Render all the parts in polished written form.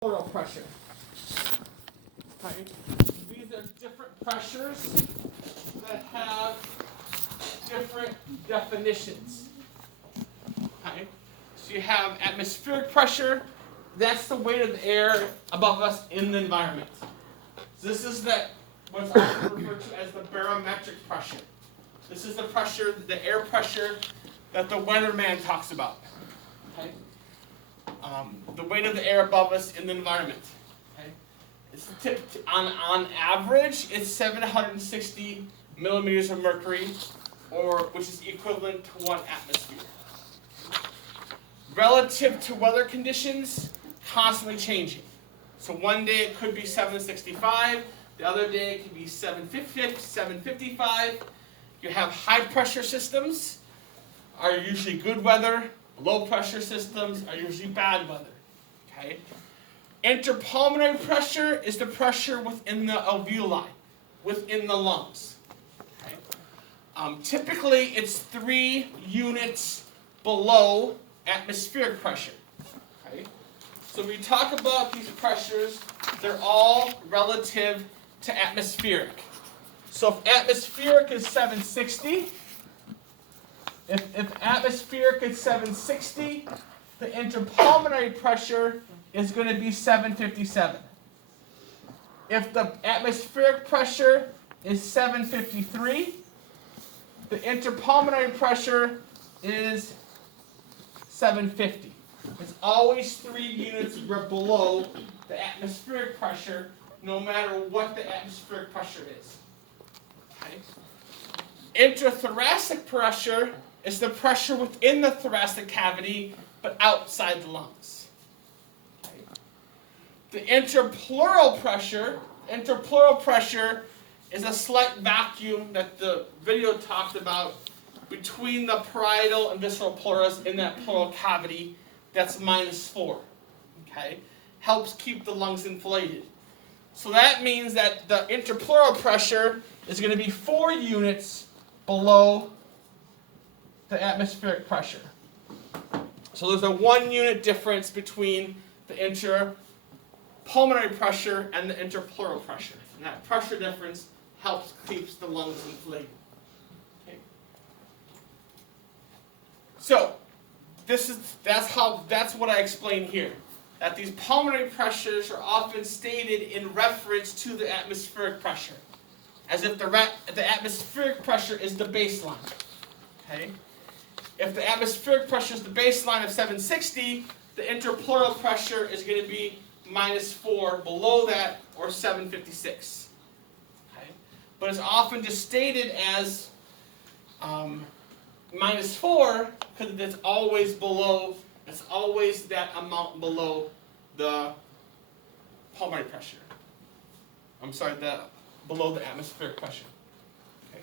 pleural pressure. Okay. These are different pressures that have different definitions. Okay. So you have atmospheric pressure. That's the weight of the air above us in the environment. So this is what's often referred to as the barometric pressure. This is the pressure, the air pressure that the weatherman talks about. Okay. The weight of the air above us in the environment. Okay. It's on average, it's 760 millimeters of mercury, which is equivalent to 1 atmosphere. Relative to weather conditions, constantly changing. So one day it could be 765, the other day it could be 750, 755. You have high pressure systems are usually good weather. Low pressure systems are usually bad weather. Okay? Interpulmonary pressure is the pressure within the alveoli, within the lungs. Okay? Typically, it's 3 units below atmospheric pressure. Okay? So when we talk about these pressures, they're all relative to atmospheric. So if atmospheric is 760, if atmospheric is 760, the interpulmonary pressure is going to be 757. If the atmospheric pressure is 753, the interpulmonary pressure is 750. It's always 3 units below the atmospheric pressure, no matter what the atmospheric pressure is. Okay? Intrathoracic pressure is the pressure within the thoracic cavity, but outside the lungs. Okay. The interpleural pressure is a slight vacuum that the video talked about between the parietal and visceral pleuras in that pleural cavity. That's -4. Okay, helps keep the lungs inflated. So that means that the interpleural pressure is going to be 4 units below the atmospheric pressure. So there's a 1 unit difference between the interpulmonary pressure and the interpleural pressure. And that pressure difference helps keeps the lungs inflated. Okay. So that's what I explained here. That these pulmonary pressures are often stated in reference to the atmospheric pressure, as if the atmospheric pressure is the baseline. Okay? If the atmospheric pressure is the baseline of 760, the interpleural pressure is going to be -4 below that, or 756. Okay? But it's often just stated as -4 because it's always below. It's always that amount below the pulmonary pressure. Below the atmospheric pressure. Okay.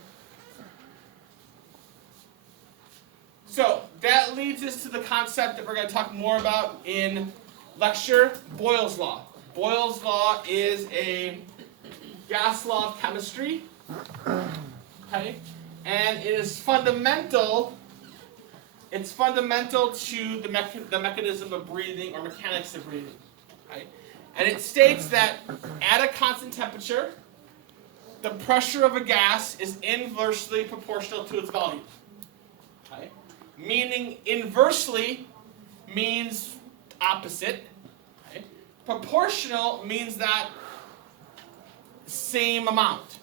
So that leads us to the concept that we're going to talk more about in lecture, Boyle's law. Boyle's law is a gas law of chemistry. Okay? And it is fundamental. It's fundamental to the mechanism of breathing, or mechanics of breathing. Right? And it states that at a constant temperature, the pressure of a gas is inversely proportional to its volume. Okay? Meaning inversely means opposite. Okay? Proportional means that same amount.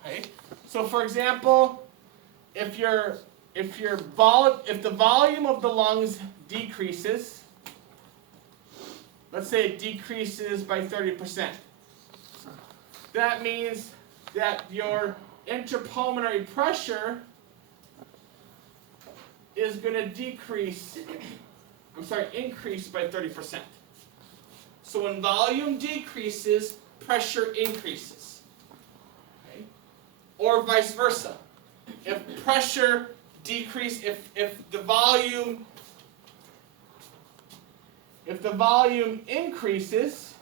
Okay? So for example, if the volume of the lungs decreases, let's say it decreases by 30%, that means that your interpulmonary pressure is going to increase by 30%. So when volume decreases, pressure increases. Okay? Or vice versa. If pressure decreases, if the volume increases,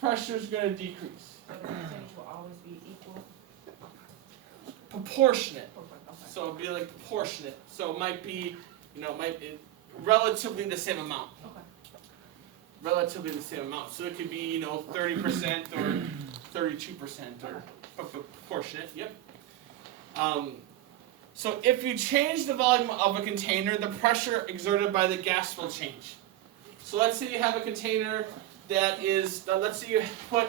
pressure is going to decrease. So the percentage will always be equal? Proportionate. Okay. So it'll be like proportionate. So it might be, relatively the same amount. Okay. Relatively the same amount. So it could be, 30% or 32% or proportionate. Yep. So if you change the volume of a container, the pressure exerted by the gas will change. So let's say you have a container that is, let's say you put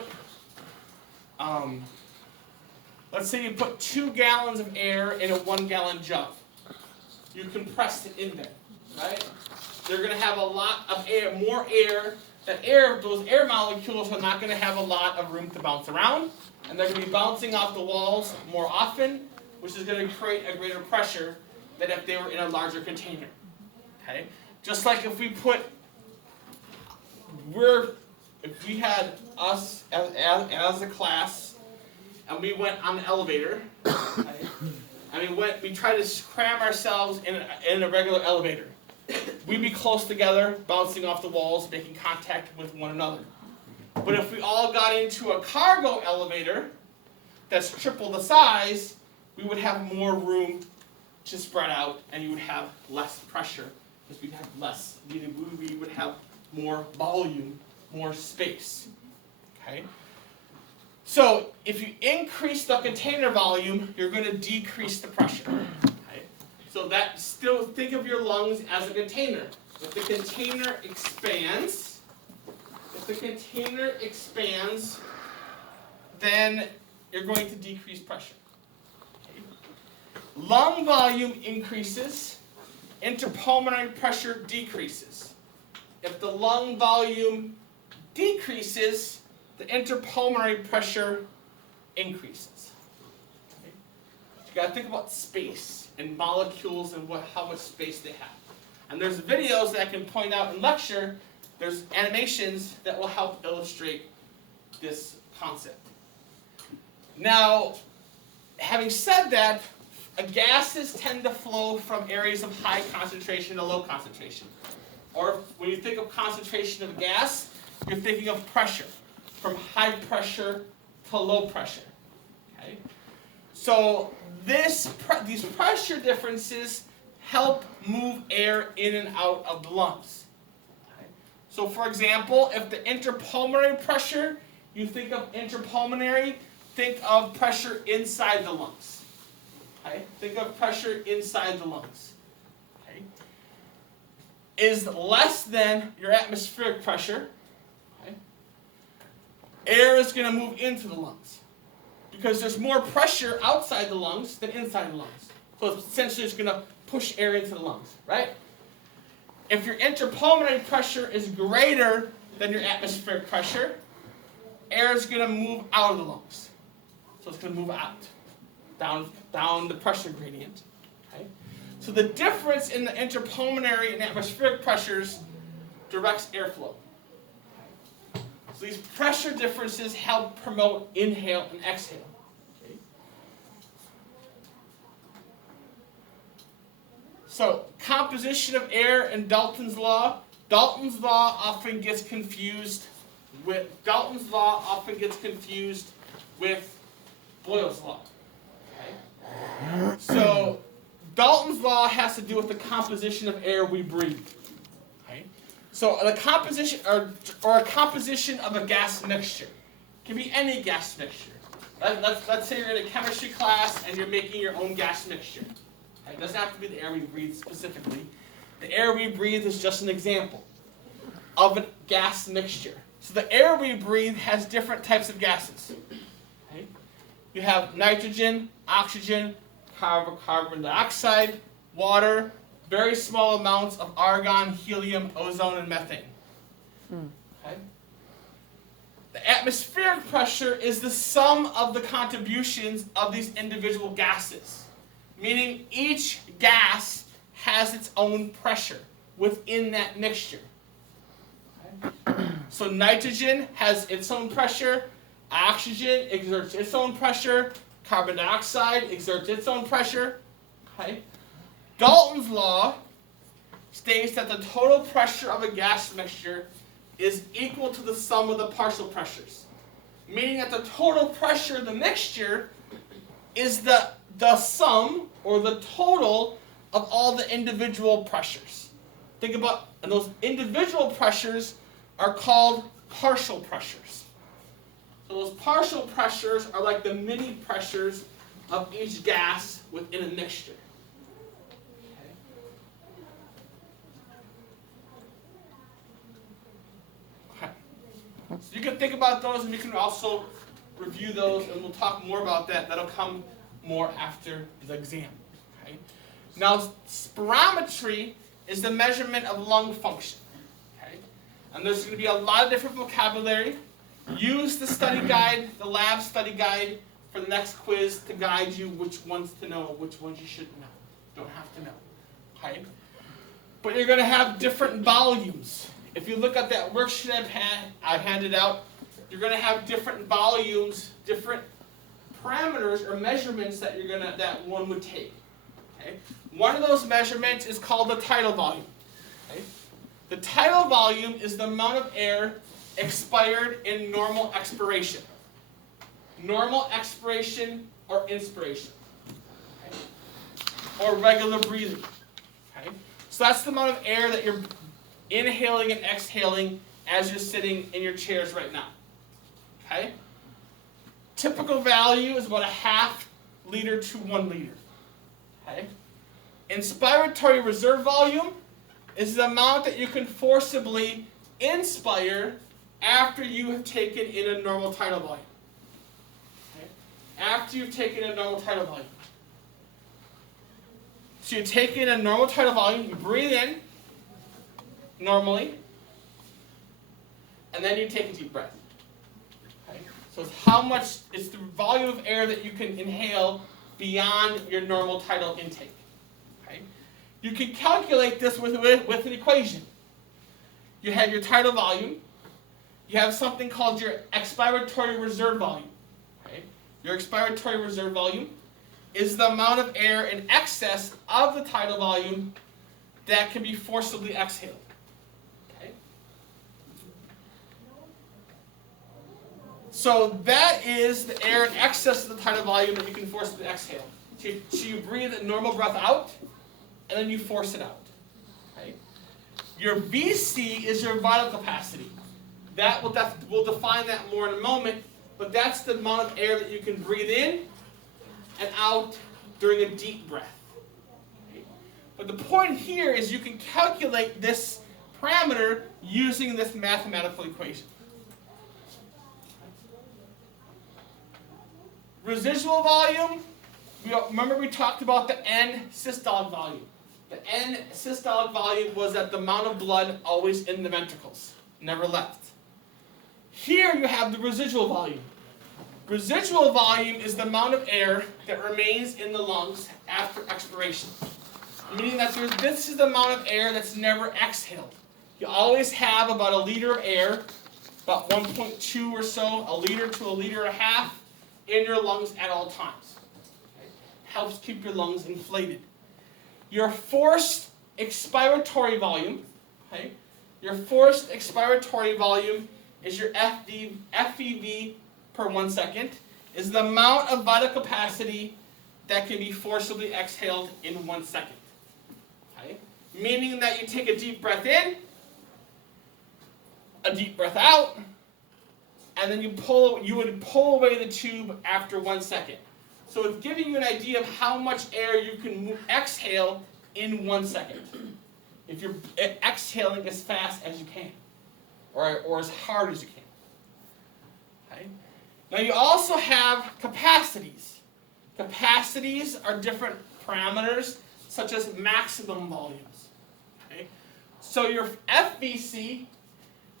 2 gallons of air in a 1 gallon jug. You compress it in there, right? They're going to have a lot of air, more air. Those air molecules are not going to have a lot of room to bounce around, and they're going to be bouncing off the walls more often, which is going to create a greater pressure than if they were in a larger container. Okay? Just like if we had us as a class, and we went on the elevator, okay? And we tried to cram ourselves in a regular elevator. We'd be close together, bouncing off the walls, making contact with one another. But if we all got into a cargo elevator that's triple the size, we would have more room to spread out, and you would have less pressure because we'd have less. We would have more volume, more space. Okay. So if you increase the container volume, you're going to decrease the pressure. Okay? So still think of your lungs as a container. If the container expands, then you're going to decrease pressure. Okay? Lung volume increases, interpulmonary pressure decreases. If the lung volume decreases, the interpulmonary pressure increases. Okay? You got to think about space and molecules and how much space they have. And there's videos that I can point out in lecture. There's animations that will help illustrate this concept. Now, having said that, gases tend to flow from areas of high concentration to low concentration. Or when you think of concentration of gas, you're thinking of pressure. From high pressure to low pressure. Okay? So these pressure differences help move air in and out of the lungs. Okay? So for example, if the interpulmonary pressure, you think of interpulmonary, think of pressure inside the lungs. Okay? Think of pressure inside the lungs. Okay? Is less than your atmospheric pressure. Air is going to move into the lungs because there's more pressure outside the lungs than inside the lungs. So essentially it's going to push air into the lungs, right? If your interpulmonary pressure is greater than your atmospheric pressure, air is going to move out of the lungs. So it's going to move out, down the pressure gradient. Okay? So the difference in the interpulmonary and atmospheric pressures directs airflow. So these pressure differences help promote inhale and exhale. Okay. So composition of air and Dalton's law. Dalton's law often gets confused with Boyle's law. Okay. So Dalton's law has to do with the composition of air we breathe. So the composition or a composition of a gas mixture. It can be any gas mixture. Let's say you're in a chemistry class and you're making your own gas mixture. It doesn't have to be the air we breathe specifically. The air we breathe is just an example of a gas mixture. So the air we breathe has different types of gases. Okay? You have nitrogen, oxygen, carbon dioxide, water, very small amounts of argon, helium, ozone, and methane. Okay? The atmospheric pressure is the sum of the contributions of these individual gases, meaning each gas has its own pressure within that mixture. Okay? So nitrogen has its own pressure, oxygen exerts its own pressure, carbon dioxide exerts its own pressure. Okay? Dalton's law states that the total pressure of a gas mixture is equal to the sum of the partial pressures, meaning that the total pressure of the mixture is the sum or the total of all the individual pressures think about, and those individual pressures are called partial pressures. So those partial pressures are like the mini pressures of each gas within a mixture. Okay. So you can think about those, and you can also review those, and we'll talk more about that. That'll come more after the exam. Okay. Now, spirometry is the measurement of lung function. Okay. And there's going to be a lot of different vocabulary. Use the study guide, the lab study guide, for the next quiz to guide you which ones to know, which ones you shouldn't know. Don't have to know. Okay? But you're going to have different volumes. If you look at that worksheet I've handed out, you're going to have different volumes, different parameters or measurements that that one would take. Okay? One of those measurements is called the tidal volume. Okay? The tidal volume is the amount of air expired in normal expiration. Normal expiration or inspiration. Okay? Or regular breathing. Okay? So that's the amount of air that you're inhaling and exhaling as you're sitting in your chairs right now. Okay? Typical value is about a half liter to 1 liter. Okay? Inspiratory reserve volume is the amount that you can forcibly inspire after you have taken in a normal tidal volume. Okay? After you've taken a normal tidal volume. So you take in a normal tidal volume, you breathe in normally, and then you take a deep breath. Okay? So it's the volume of air that you can inhale beyond your normal tidal intake. Okay? You can calculate this with an equation. You have your tidal volume. You have something called your expiratory reserve volume. Okay? Your expiratory reserve volume is the amount of air in excess of the tidal volume that can be forcibly exhaled. Okay? So that is the air in excess of the tidal volume that you can forcibly exhale. So you breathe a normal breath out, and then you force it out. Okay? Your VC is your vital capacity. We'll define that more in a moment, but that's the amount of air that you can breathe in and out during a deep breath. Okay? But the point here is you can calculate this parameter using this mathematical equation. Residual volume, remember we talked about the end systolic volume. The end systolic volume was that the amount of blood always in the ventricles, never left. Here you have the residual volume. Residual volume is the amount of air that remains in the lungs after expiration. Meaning that this is the amount of air that's never exhaled. You always have about a liter of air, about 1.2 or so, a liter to a liter and a half, in your lungs at all times. Okay? Helps keep your lungs inflated. Your forced expiratory volume, okay? Your forced expiratory volume is your FEV per 1 second, is the amount of vital capacity that can be forcibly exhaled in 1 second. Okay? Meaning that you take a deep breath in, a deep breath out, and then you would pull away the tube after 1 second. So it's giving you an idea of how much air you can exhale in 1 second. If you're exhaling as fast as you can, or as hard as you can. Okay? Now you also have capacities. Capacities are different parameters, such as maximum volumes. Okay? So your FVC,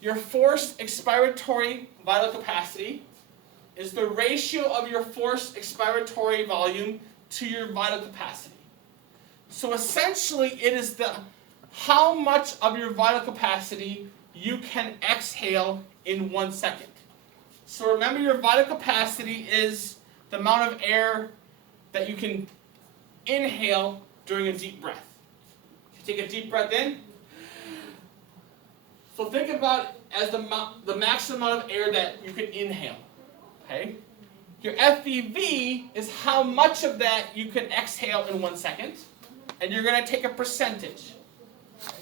your forced expiratory vital capacity, is the ratio of your forced expiratory volume to your vital capacity. So essentially it is how much of your vital capacity you can exhale in 1 second. So remember, your vital capacity is the amount of air that you can inhale during a deep breath. You take a deep breath in. So think about it as the maximum amount of air that you can inhale. Okay? Your FEV is how much of that you can exhale in 1 second, and you're going to take a percentage. Okay?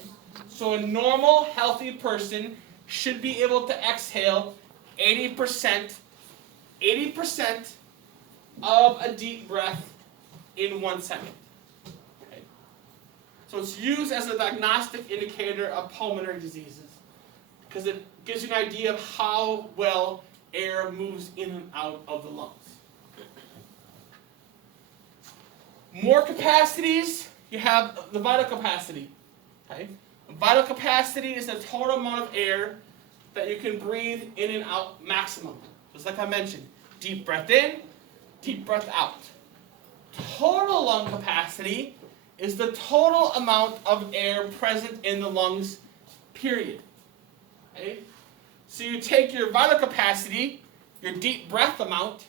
So So a normal, healthy person should be able to exhale 80% of a deep breath in 1 second. Okay. So it's used as a diagnostic indicator of pulmonary diseases because it gives you an idea of how well air moves in and out of the lungs. More capacities, you have the vital capacity. Okay? Vital capacity is the total amount of air that you can breathe in and out maximum. Just like I mentioned, deep breath in, deep breath out. Total lung capacity is the total amount of air present in the lungs, period. Okay? So you take your vital capacity, your deep breath amount,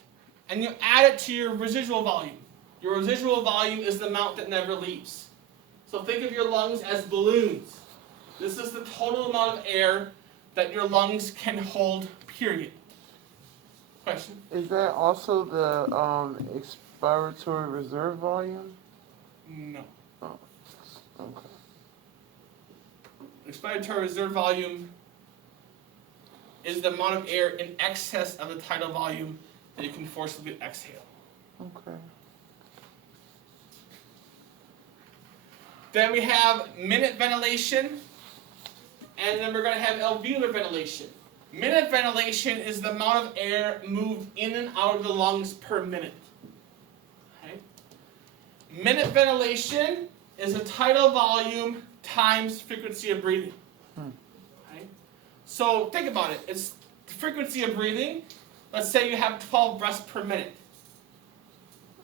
and you add it to your residual volume. Your residual volume is the amount that never leaves. So think of your lungs as balloons. This is the total amount of air that your lungs can hold, period. Question? Is that also the expiratory reserve volume? No. Oh, okay. Expiratory reserve volume is the amount of air in excess of the tidal volume that you can forcibly exhale. Okay. Then we have minute ventilation, and then we're going to have alveolar ventilation. Minute ventilation is the amount of air moved in and out of the lungs per minute. Okay? Minute ventilation is a tidal volume times frequency of breathing. Okay? So think about it. It's the frequency of breathing. Let's say you have 12 breaths per minute.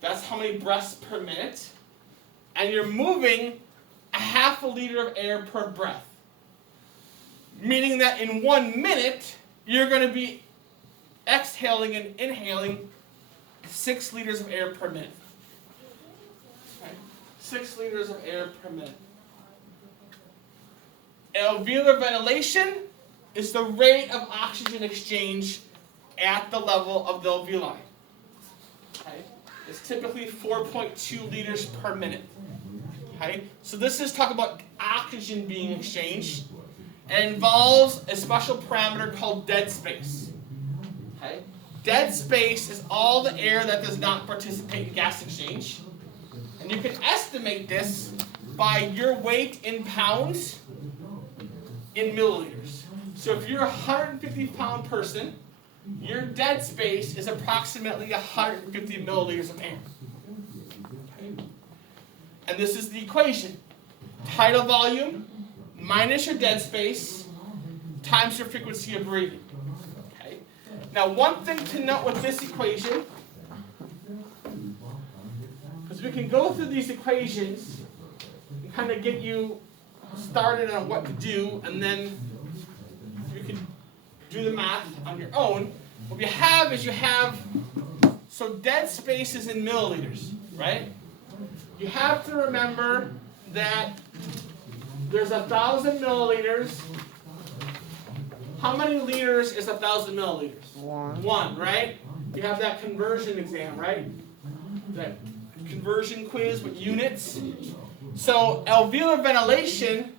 That's how many breaths per minute. And you're moving a half a liter of air per breath. Meaning that in 1 minute, you're going to be exhaling and inhaling 6 liters of air per minute. Okay? 6 liters of air per minute. Alveolar ventilation is the rate of oxygen exchange at the level of the alveoli. Okay? It's typically 4.2 liters per minute. Okay? So this is talking about oxygen being exchanged. It involves a special parameter called dead space. Okay? Dead space is all the air that does not participate in gas exchange. And you can estimate this by your weight in pounds in milliliters. So if you're a 150-pound person, your dead space is approximately 150 milliliters of air. Okay? And this is the equation. Tidal volume minus your dead space times your frequency of breathing. Okay? Now, one thing to note with this equation, because we can go through these equations and kind of get you started on what to do, and then you can do the math on your own. What you have is so dead space is in milliliters, right? You have to remember that there's 1,000 milliliters. How many liters is 1,000 milliliters? 1. 1, right? You have that conversion exam, right? That conversion quiz with units. So alveolar ventilation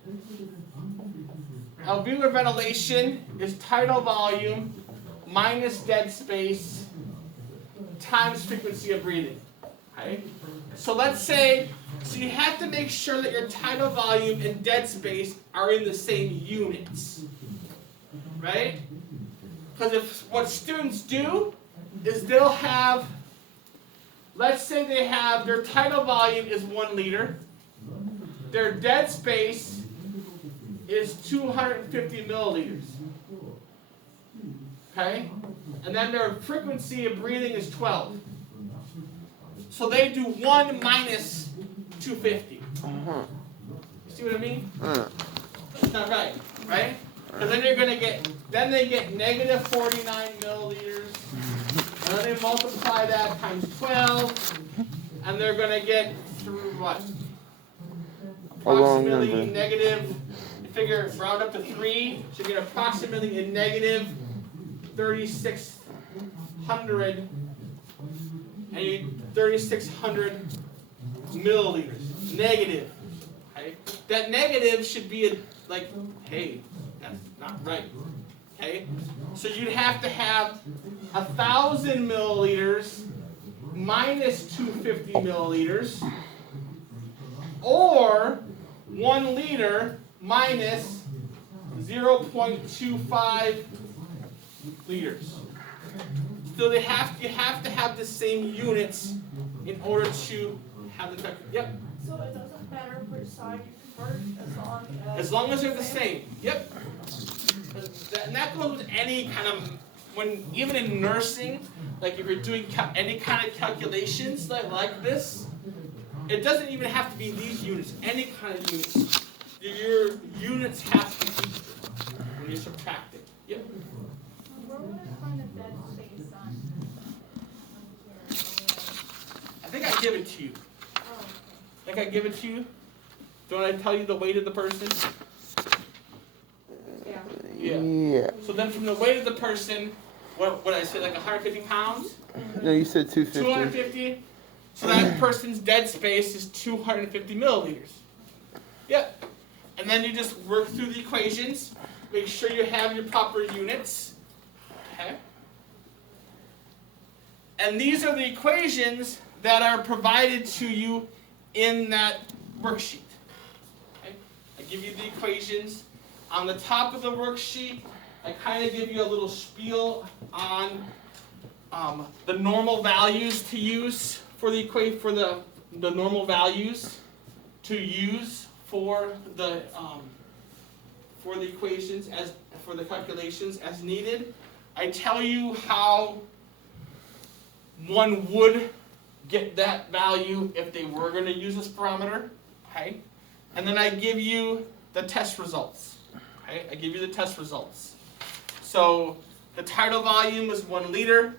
is tidal volume minus dead space times frequency of breathing. Okay? So let's say, so you have to make sure that your tidal volume and dead space are in the same units. Right? Because if what students do is they'll have, let's say they have, their tidal volume is 1 liter, their dead space is 250 milliliters. Okay? And then their frequency of breathing is 12. So they do 1 minus 250. See what I mean? That's not right, right? Because then you're gonna get, then they get negative 49 milliliters, and then they multiply that times 12, and they're gonna get through what? Approximately negative. You figure round up to 3, so you get approximately a negative 3,600, and you 3,600 milliliters. Negative. Okay? That negative should be like, hey, that's not right. Okay? So you'd have to have 1,000 milliliters minus 250 milliliters, or 1 liter minus 0.25 liters. So you have to have the same units in order to have the calculation. Yep. So it doesn't matter which side you convert As long as they're the same. Yep. And that goes with any kind of, even in nursing, like if you're doing any kind of calculations like this, it doesn't even have to be these units, any kind of units. Your units have to be equal when you're subtracting. Yep. Where would I find a dead space on I think I give it to you. Oh, I think I give it to you. Don't I tell you the weight of the person? okay. Yeah. So then from the weight of the person, what I say, like 150 pounds? No, you said 250. 250. So that person's dead space is 250 milliliters. Yep. And then you just work through the equations. Make sure you have your proper units. Okay. And these are the equations that are provided to you in that worksheet. Okay. I give you the equations. On the top of the worksheet, I kind of give you a little spiel on the normal values to use for the the normal values to use for the equations for the calculations as needed. I tell you how one would get that value if they were going to use this parameter, okay? And then I give you the test results. Okay? I give you the test results. So the tidal volume is 1 liter.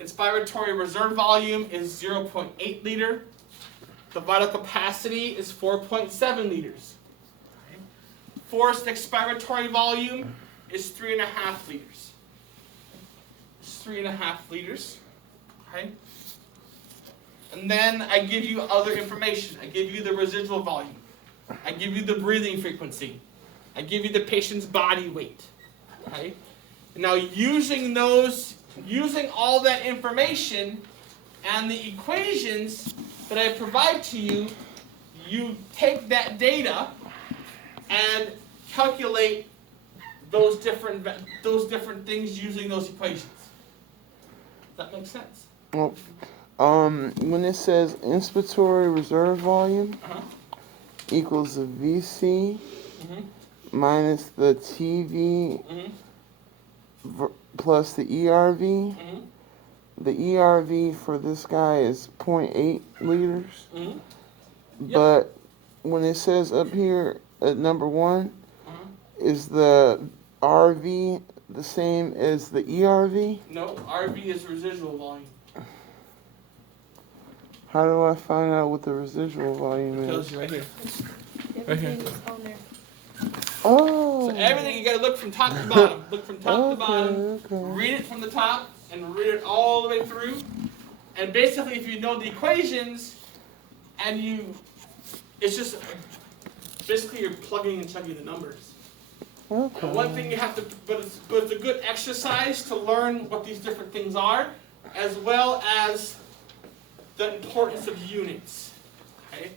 Inspiratory reserve volume is 0.8 liter. The vital capacity is 4.7 liters. Okay? Forced expiratory volume is 3.5 liters. It's 3.5 liters. Okay? And then I give you other information. I give you the residual volume. I give you the breathing frequency. I give you the patient's body weight. Okay? Now using all that information and the equations that I provide to you, you take that data and calculate those different things using those equations. Does that make sense? Well, when it says inspiratory reserve volume equals the VC minus the TV plus the ERV. The ERV for this guy is 0.8 liters. Yep. But when it says up here at number 1, is the RV the same as the ERV? No, RV is residual volume. How do I find out what the residual volume It tells is? you right here. Everything is on there. Oh. So everything, you gotta look from top to bottom. Look from top to bottom. Okay. Read it from the top and read it all the way through. And basically, if you know the equations, and it's just basically you're plugging and chugging the numbers. Okay. And one thing you have to, but it's a good exercise to learn what these different things are, as well as the importance of units. Okay.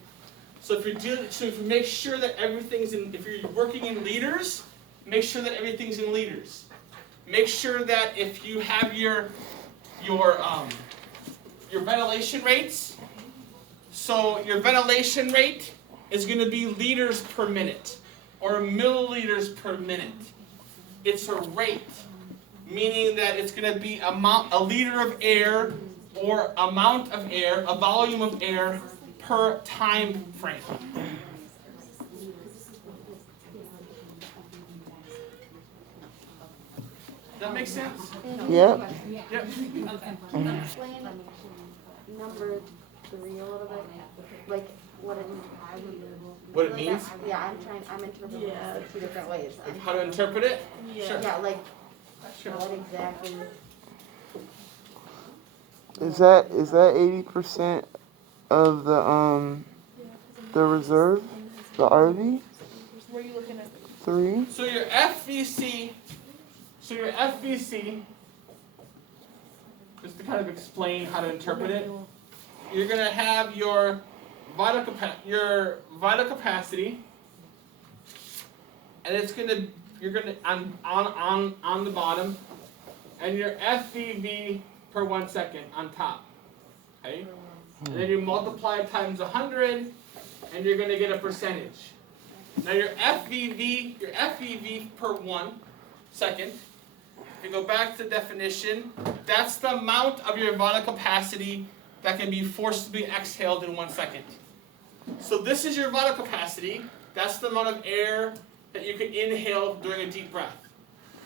So if you make sure that everything's if you're working in liters, make sure that everything's in liters. Make sure that if you have your ventilation rates, so your ventilation rate is going to be liters per minute or milliliters per minute. It's a rate, meaning that it's going to be a liter of air or amount of air, a volume of air per time frame. Does that make sense? Yep. Yep. Explain number 3 a little bit, like what it What it means? Yeah, I'm interpreting this like 2 different ways. How to interpret it? Sure. Yeah, like Sure. what exactly? Is that 80% of the reserve, the RV? Where are you looking at? 3. So your FVC, just to kind of explain how to interpret it, you're gonna have your vital capacity, and you're gonna on the bottom, and your FVV per 1 second on top. Okay, and then you multiply times 100, and you're gonna get a percentage. Now your FVV per 1 second. If you go back to the definition, that's the amount of your vital capacity that can be forcibly exhaled in 1 second. So this is your vital capacity. That's the amount of air that you can inhale during a deep breath,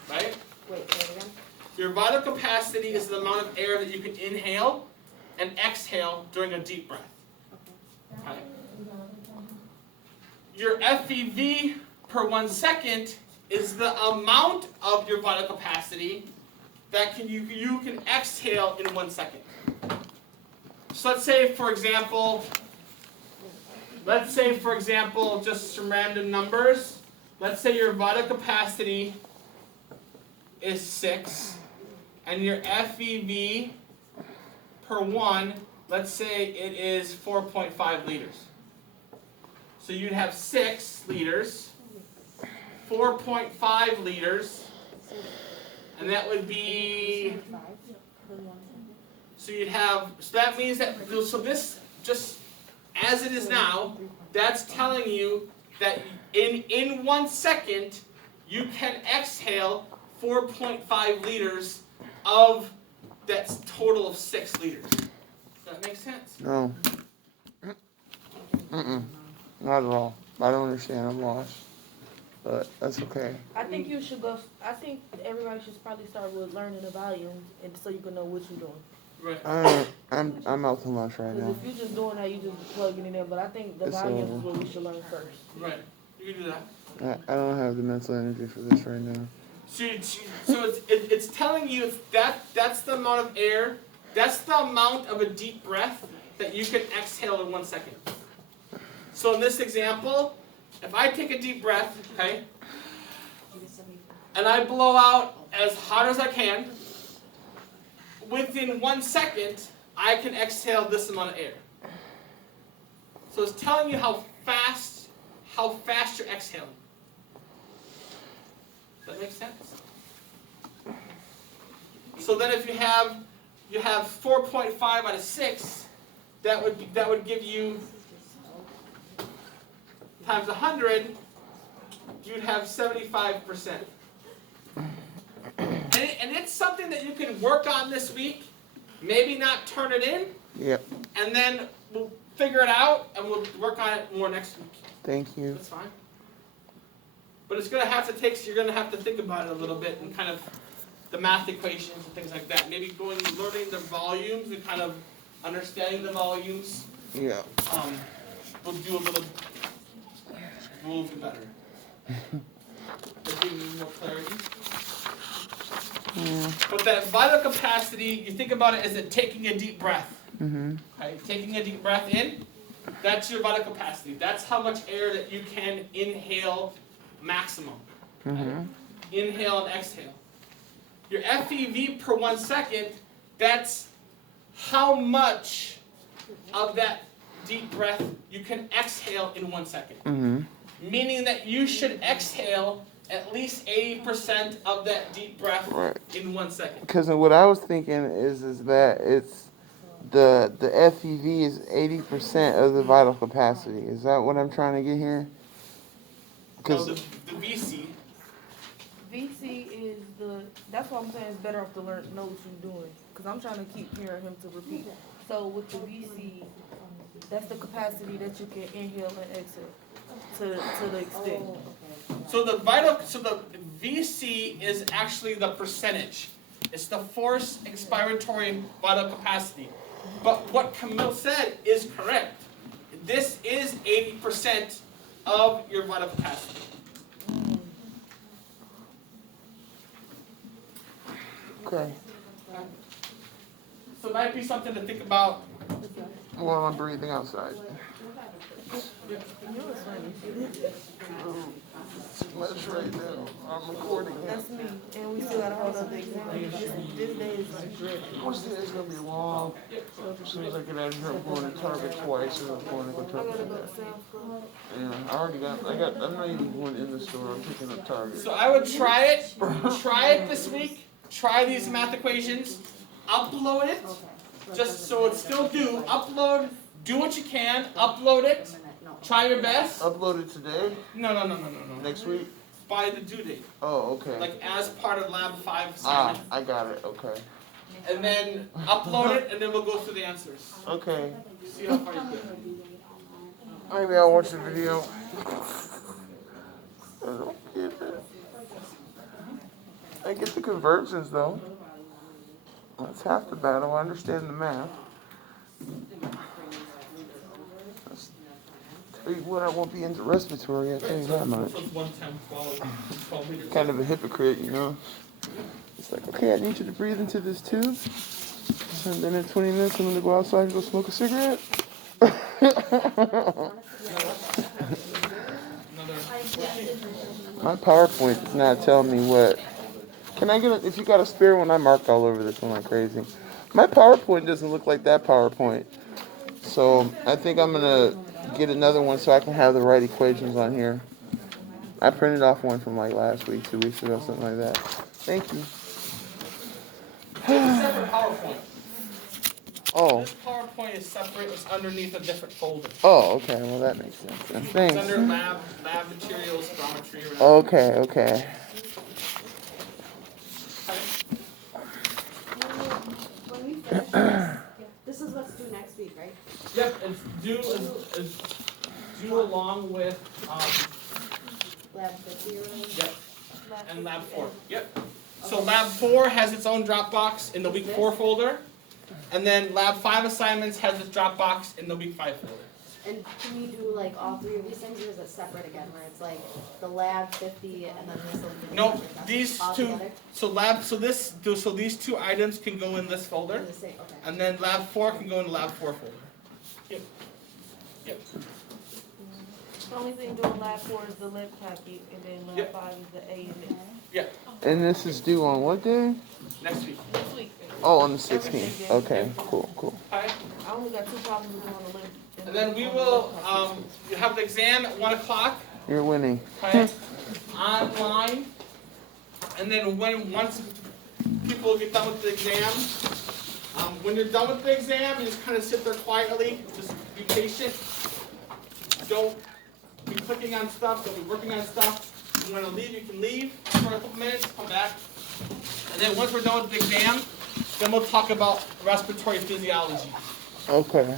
right? Wait, say it again? Your vital capacity is the amount of air that you can inhale and exhale during a deep breath. Okay. Your FEV per 1 second is the amount of your vital capacity that you can exhale in 1 second. So let's say, for example, just some random numbers. Let's say your vital capacity is 6, and your FEV per 1, let's say it is 4.5 liters. So you'd have 6 liters, 4.5 liters, and that would be, so that means that, so this, just as it is now, that's telling you that in 1 second, you can exhale 4.5 liters of that total of 6 liters. Does that make sense? No. Not at all. I don't understand. I'm lost. But that's okay. I think you should go. I think everybody should probably start with learning the volumes, and so you can know what you're doing. Right. I'm out too much right Because now. if you're just doing that, you just plugging it in. But I think the volumes is what we should learn first. Right. You can do that. I don't have the mental energy for this right now. So it's telling you that's the amount of air, that's the amount of a deep breath that you can exhale in 1 second. So in this example, if I take a deep breath, okay, and I blow out as hot as I can, within 1 second, I can exhale this amount of air. So it's telling you how fast you're exhaling. Does that make sense? So then if you have 4.5 out of 6, that would give you times 100, you'd have 75%. And it's something that you can work on this week, maybe not turn it in, Yep. and then we'll figure it out and we'll work on it more next week. Thank you. That's fine. But it's going to have to you're going to have to think about it a little bit and kind of the math equations and things like that. Maybe learning the volumes and kind of understanding the volumes. Yeah. We'll do better. That gives you more clarity. Yeah. But that vital capacity, you think about it as taking a deep breath. Mm-hmm. Okay, taking a deep breath in, that's your vital capacity. That's how much air that you can inhale maximum. Mm-hmm. Inhale and exhale. Your FEV per 1 second, that's how much of that deep breath you can exhale in 1 second. Mm-hmm. Meaning that you should exhale at least 80% of that deep breath in 1 second. Because what I was thinking is that it's the FEV is 80% of the vital capacity. Is that what I'm trying to get here? No, the VC. VC is that's why I'm saying it's better off to know what you're doing. Because I'm trying to keep hearing him to repeat. So with the VC, that's the capacity that you can inhale and exhale to the extent. So the VC is actually the percentage. It's the forced expiratory vital capacity. But what Camille said is correct. This is 80% of your vital capacity. Okay. So it might be something to think about. While I'm breathing outside. You know what's funny? Much right now. I'm recording it. That's me, and we still gotta hold up the exam. This day is like dreaded. What's this? It's gonna be long. As soon as I get out of here, I'm going to Target twice, and I'm going to go I gotta Target. go to Sam's Club. Yeah, I'm not even going in the store. I'm picking up Target. So I would try it. Try it this week. Try these math equations. Upload it. Just so it's still due. Upload. Do what you can. Upload it. Try your best. Upload it today? No. Next week? By the due date. Oh, okay. Like as part of Lab 5 Ah, assignment. I got it. Okay. And then upload it, and then we'll go through the answers. Okay. See how far you get. Maybe I'll watch the video. I don't get it. I get the conversions though. That's half the battle. I understand the math. Tell you what, I won't be into respiratory. I tell you that much. So it's 1, 10, 12 meters. Kind of a hypocrite, you know. It's like, okay, I need you to breathe into this tube, and then in 20 minutes I'm gonna go outside and go smoke a cigarette. My PowerPoint does not tell me what. Can I get if you got a spare one? I marked all over this one like crazy. My PowerPoint doesn't look like that PowerPoint. So I think I'm gonna get another one so I can have the right equations on here. I printed off one from like last week, 2 weeks ago, something like that. Thank you. It's a separate PowerPoint. Oh. This PowerPoint is separate. It's underneath a different folder. Oh, okay. Well, that makes sense. Then. It's Thanks. under lab materials, spirometry, or whatever. Okay, okay. When we finish this, this is what's due next week, right? Yep, it's due along with Lab 50 or whatever? yep, and lab 4. Yep. So lab 4 has its own Dropbox in the week 4 folder, and then lab 5 assignments has its Dropbox in the week 5 folder. And can we do like all three of these things, or is it separate again, where it's like the lab 50 and then this will be No, these all two. together? So these 2 items can go in this folder, In the same, okay. and then lab 4 can go in the lab 4 folder. Yep. Yep. The only thing doing lab 4 is the lip packet, and then lab Yep. 5 is the A and X. Yep. And this is due on what day? Next week. Next week. Oh, on the 16th. Okay, cool, cool. Okay. I only got 2 problems with doing the lip. And then we will you have the exam at 1 o'clock. You're winning. Okay. Online. And then once people get done with the exam, when you're done with the exam, you just kind of sit there quietly. Just be patient. Don't be clicking on stuff. Don't be working on stuff. If you want to leave, you can leave for a couple minutes. Come back. And then once we're done with the exam, then we'll talk about respiratory physiology. Okay.